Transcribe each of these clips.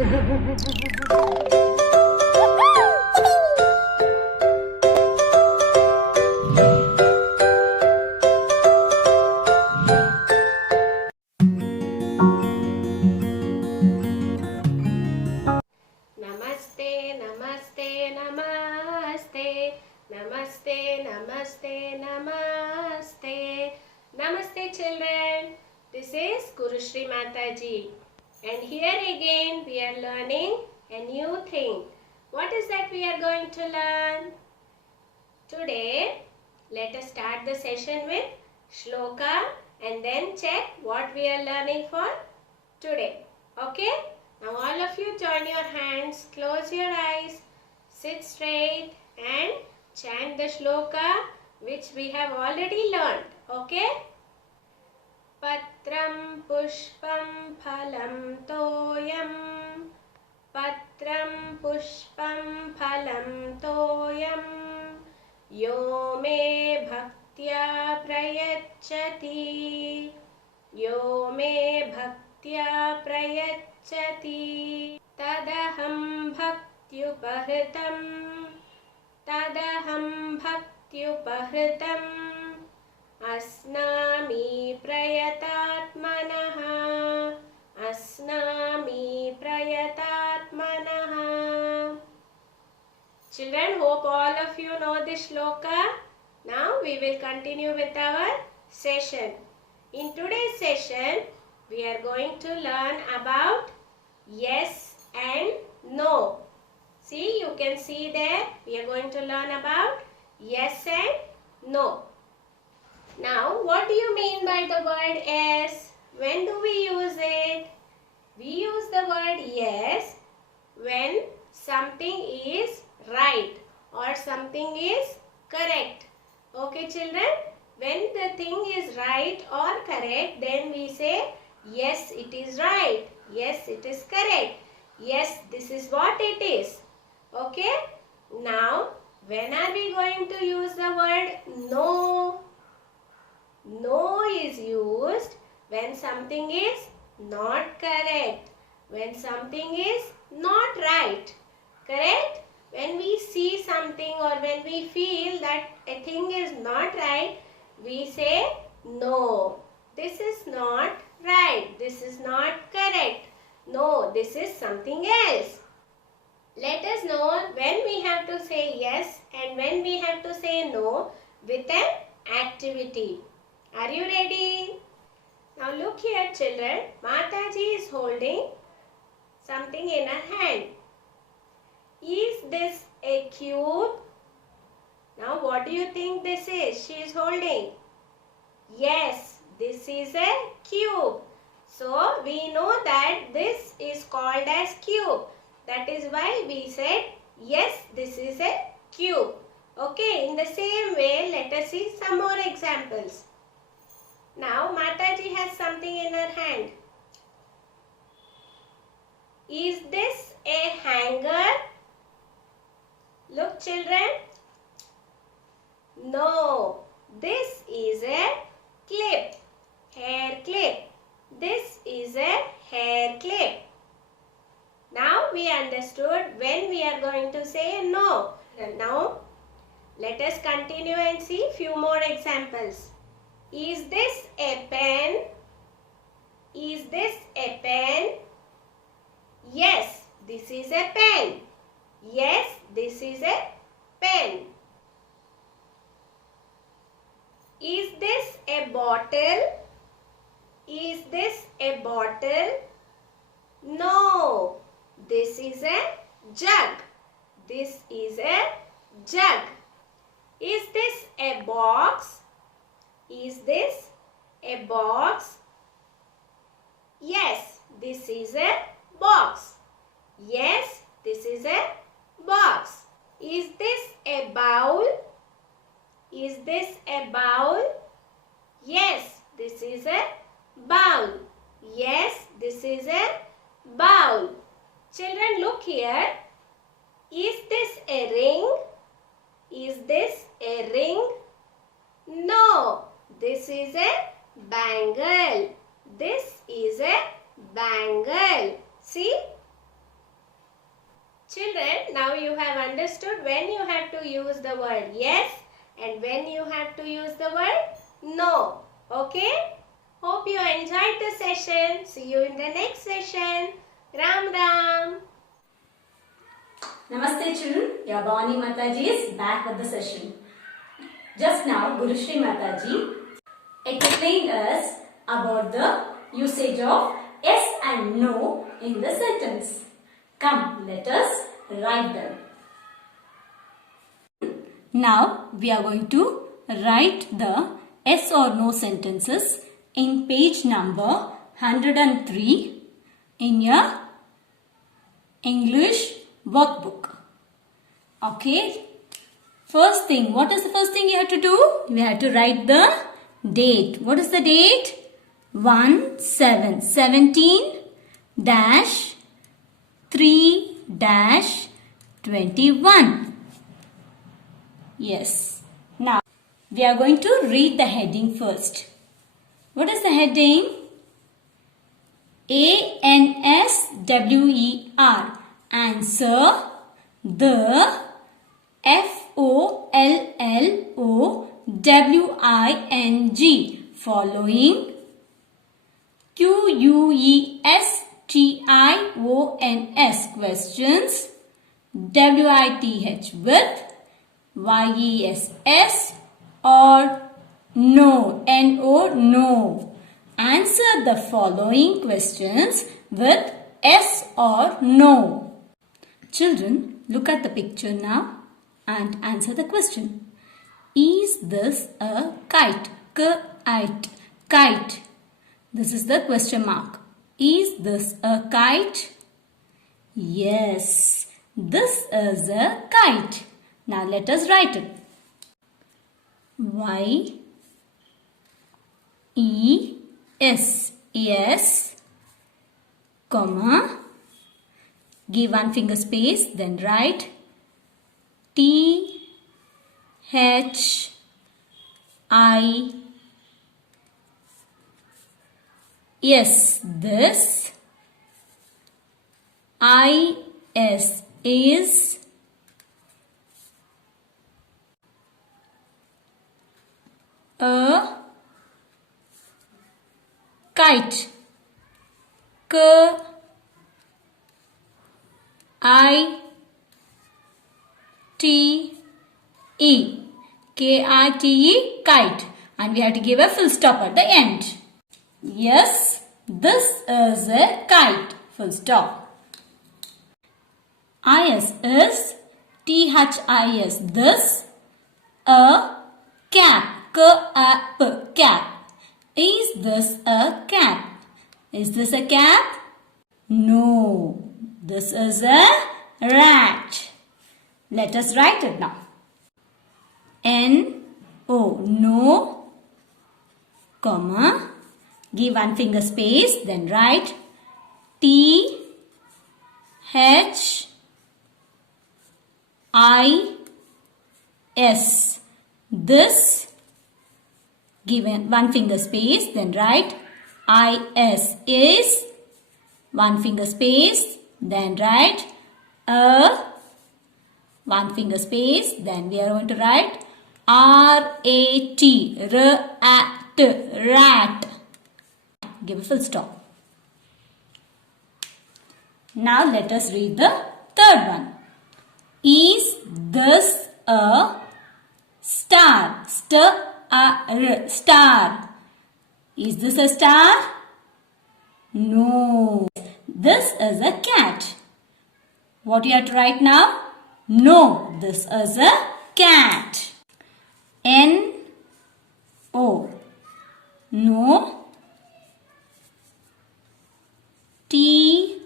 Namaste, namaste, namaste, namaste, namaste, namaste. Namaste children, this is Guru Shri Mataji, and here again we are learning a new thing. What is that we are going to learn? Today, let us start the session with shloka and then check what we are learning for today. Okay? Now all of you join your hands, close your eyes, sit straight and chant the shloka which we have already learned. Okay? Patram pushpam phalam toyam. Patram pushpam phalam toyam. Yo me bhaktya prayachati. Yo me bhaktya prayachati. Tadaham bhakthyupahritam. Tadaham bhakthyupahritam. Asnami prayatatmanaha. Asnami prayatatmanaha. Children, hope all of you know this shloka. Now we will continue with our session. In today's session, we are going to learn about yes and no. See, you can see there, we are going to learn about yes and no. Now, what do you mean by the word yes? When do we use it? We use the word yes when something is right or something is correct. Okay, children? When the thing is right or correct, then we say yes, it is right. Yes, it is correct. Yes, this is what it is. Okay? Now, when are we going to use the word no? No is used when something is not correct, when something is not right. Correct? When we see something or when we feel that a thing is not right, we say no. This is not right. This is not correct. No, this is something else. Let us know when we have to say yes and when we have to say no with an activity. Are you ready? Now look here, children. Mataji is holding something in her hand. Is this a cube? Now what do you think this is? She is holding. Yes, this is a cube. So we know that this is called as cube. That is why we said yes, this is a cube. Okay, in the same way, let us see some more examples. Now Mataji has something in her hand. Is this a hanger? Look, children. No, this is a clip, hair clip. This is a hair clip. Now we understood when we are going to say no. Now let us continue and see few more examples. Is this a pen? Is this a pen? Yes, this is a pen. Yes, this is a pen. Is this a bottle? Is this a bottle? No, this is a jug. This is a jug. Is this a box? Is this a box? Yes, this is a box. Yes, this is a box. Is this a bowl? Is this a bowl? Yes, this is a bowl. Yes, this is a bowl. Children, look here. Is this a ring? Is this a ring? No, this is a bangle. This is a bangle. See? Children, now you have understood when you have to use the word yes and when you have to use the word no. Okay? Hope you enjoyed the session. See you in the next session. Ram Ram. Namaste children, your Bhavani Mataji is back with the session. Just now Guru Shri Mataji explained us about the usage of yes and no in the sentence. Come, let us write them. Now we are going to write the yes or no sentences in page number 103 in your English workbook. Okay. First thing, what is the first thing you have to do? You have to write the date. What is the date? 1/7/17-3-21. Yes. Now, we are going to read the heading first. What is the heading? ANSWER. Answer the FOLLOWING following QUESTIONS questions WITH with YESS or no, NO, no. Answer the following questions with yes or no. Children, look at the picture now and answer the question. Is this a kite? Kite. Kite. This is the question mark. Is this a kite? Yes, this is a kite. Now let us write it. YES. Yes. Comma. Give one finger space. Then write THI. Yes, this. IS is. A kite. KITE. KITE, kite. And we have to give a full stop at the end. Yes, this is a kite. Full stop. IS is THIS. This a cap. Cap. Is this a cap? Is this a cap? No. This is a rat. Let us write it now. NO. No. Comma. Give one finger space. Then write THIS. This. Give one finger space. Then write IS is. One finger space. Then write a. One finger space. Then we are going to write RAT. Rat. Give a full stop. Now let us read the third one. Is this a star? Star. Is this a star? No. This is a cat. What you have to write now? No. This is a cat. NO. No. THIS.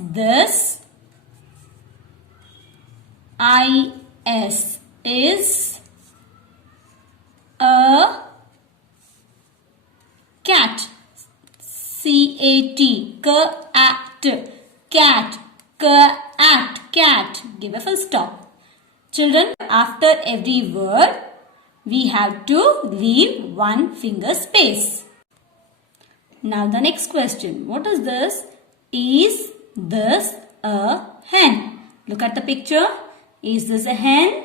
This. IS is a cat. CAT. Cat. Give a full stop. Children, after every word, we have to leave one finger space. Now the next question. What is this? Is this a hen? Look at the picture. Is this a hen?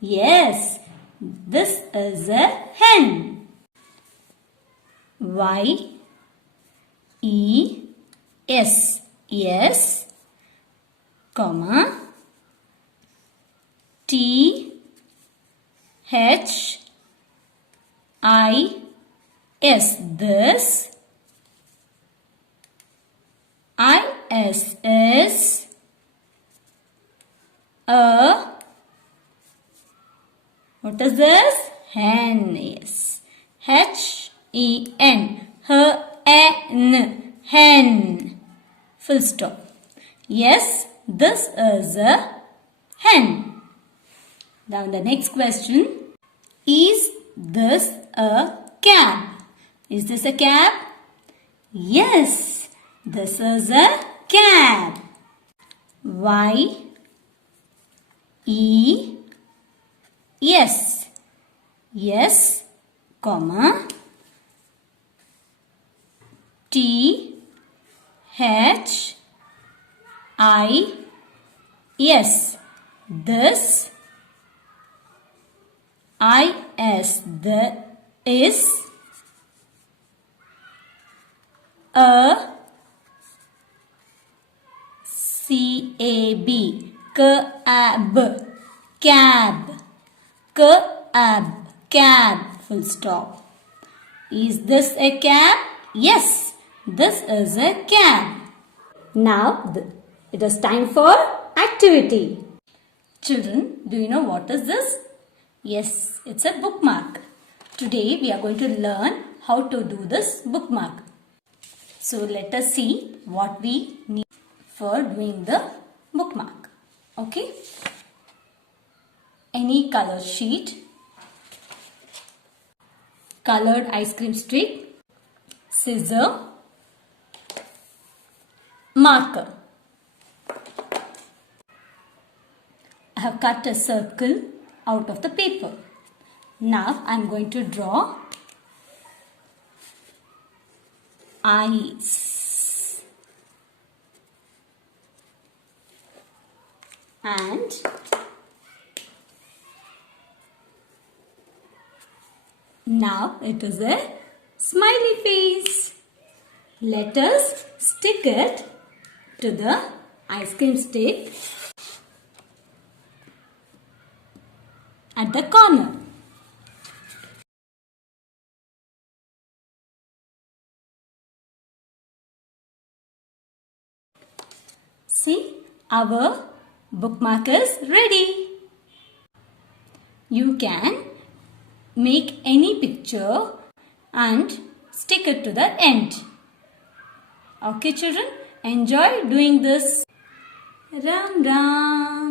Yes, this is a hen. Y-E-S. Yes. Comma. T-H-I-S. This. I-S is a, what is this? Hen. Yes. H-E-N. H-E-N. Hen. Full stop. Yes, this is a hen. Now the next question. Is this a cab? Is this a cab? Yes, this is a cab. Y-E-S. Yes, comma. T-H-I-S. This. I-S. The is a C-A-B. Cab. Cab. Cab. Cab. Full stop. Is this a cab? Yes, this is a cab. Now it is time for activity. Children, do you know what is this? Yes, it's a bookmark. Today we are going to learn how to do this bookmark. So let us see what we need for doing the bookmark. Okay? Any color sheet, colored ice cream stick, scissor, marker. I have cut a circle out of the paper. Now I am going to draw eyes and now it is a smiley face. Let us stick it to the ice cream stick at the corner. See, our bookmark is ready. You can make any picture and stick it to the end. Okay children, enjoy doing this. Ram Ram.